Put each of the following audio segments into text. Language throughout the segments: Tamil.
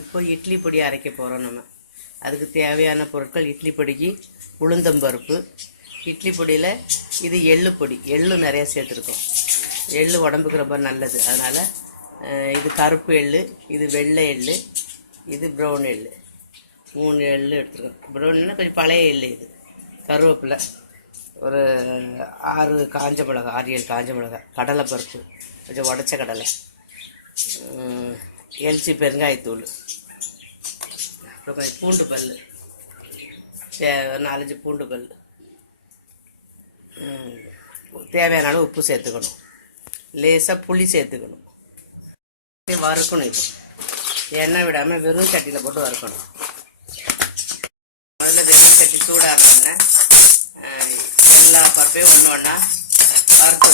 இப்போ இட்லி பொடி அரைக்க போகிறோம் நம்ம. அதுக்கு தேவையான பொருட்கள் இட்லி பொடிக்கு உளுந்தம்பருப்பு, இட்லி பொடியில் இது எள்ளு பொடி, எள்ளு நிறையா சேர்த்துருக்கோம். எள்ளு உடம்புக்கு ரொம்ப நல்லது. அதனால் இது கருப்பு எள்ளு, இது வெள்ளை எள்ளு, இது ப்ரௌன் எள்ளு, 3 எள்ளு எடுத்துருக்கோம். ப்ரௌன்னா கொஞ்சம் பழைய எள்ளு. இது கருவேப்பிலை, ஒரு 6 காஞ்ச மிளகா, 6-7 காஞ்ச மிளகா, கடலைப்பருப்பு கொஞ்சம் உடச்ச கடலை, எல்ச்சி பெருங்காயத்தூள், அப்புறம் கொஞ்சம் பூண்டு பல், 4-5 பூண்டு பல், தேவையான அளவு உப்பு சேர்த்துக்கணும், லேசாக புளி சேர்த்துக்கணும். வறுக்கணும். இப்போ எண்ணெய் விடாமல் வெறும் சட்டியில் போட்டு வறுக்கணும். முதல்ல வெறும் சட்டி சூடாகணுன்னு எல்லா பருப்பையும் ஒன்று ஒன்றா வறுத்து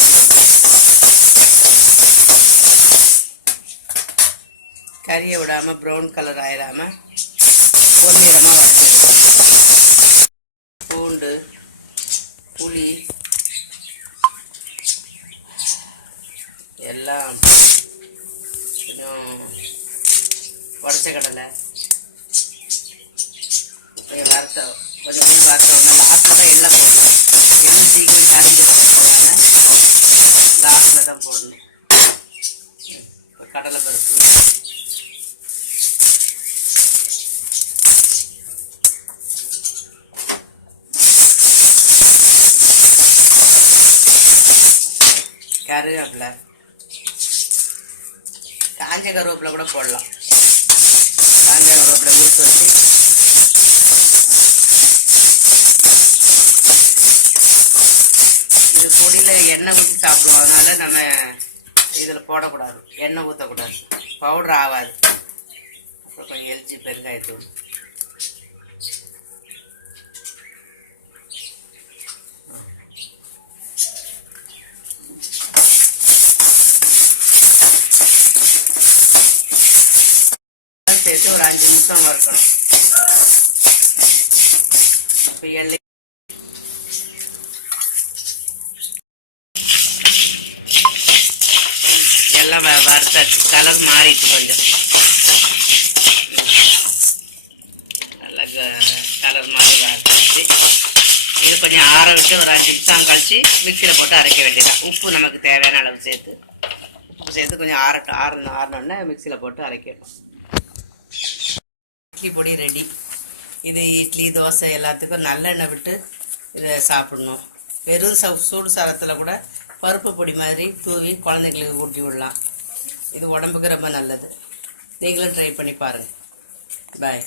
கறியை விடாமல் ப்ரௌன் கலர் ஆயிடாமல் பொன்னிறமாக வறுத்து எடுக்கணும். பூண்டு, புளி எல்லாம், கொஞ்சம் உடச்ச கடலை கொஞ்சம் வறுத்தோம். கொஞ்சம் வறுத்தோம்னா லாஸ்ட்டில் தான் எல்லாம் போடணும். எள்ளு சீக்கிரம் கரைஞ்சிருக்கிறதுனால லாஸ்ட்டில் தான் போடணும். கடலை பருப்பு, கருவேப்பிலை, காஞ்ச கருவேப்பிலை கூட போடலாம். காஞ்ச கருவேப்பிலை ஊற்றி வச்சு இது பொடியில் எண்ணெய் ஊற்றி சாப்பிடுவோம். அதனால நம்ம இதில் போடக்கூடாது, எண்ணெய் ஊற்றக்கூடாது, பவுடர் ஆகாது. அப்புறம் கொஞ்சம் எல்ச்சி பெருங்காயத்தூள், சேர்த்து ஒரு 5 நிமிஷம் வறுக்கணும். இப்போ எள்ளு எல்லாம் வறுத்தாச்சு. கலர் மாறிட்டு கொஞ்சம் நல்லா கலர் மாறி வறுத்தாச்சு. இது கொஞ்சம் ஆற விட்டு ஒரு 5 நிமிஷம் கழிச்சு மிக்சியில் போட்டு அரைக்க வேண்டியதான். உப்பு நமக்கு தேவையான அளவு சேர்த்து, உப்பு சேர்த்து கொஞ்சம் ஆறினோடனே மிக்சியில் போட்டு அரைக்கணும். இட்லி பொடி ரெடி. இது இட்லி, தோசை எல்லாத்துக்கும் நல்லெண்ணெய் விட்டு இதை சாப்பிடணும். வெறும் சூடு சாதத்தில் கூட பருப்பு பொடி மாதிரி தூவி குழந்தைங்களுக்கு ஊட்டி விடலாம். இது உடம்புக்கு ரொம்ப நல்லது. நீங்களும் ட்ரை பண்ணி பாருங்கள். பாய்.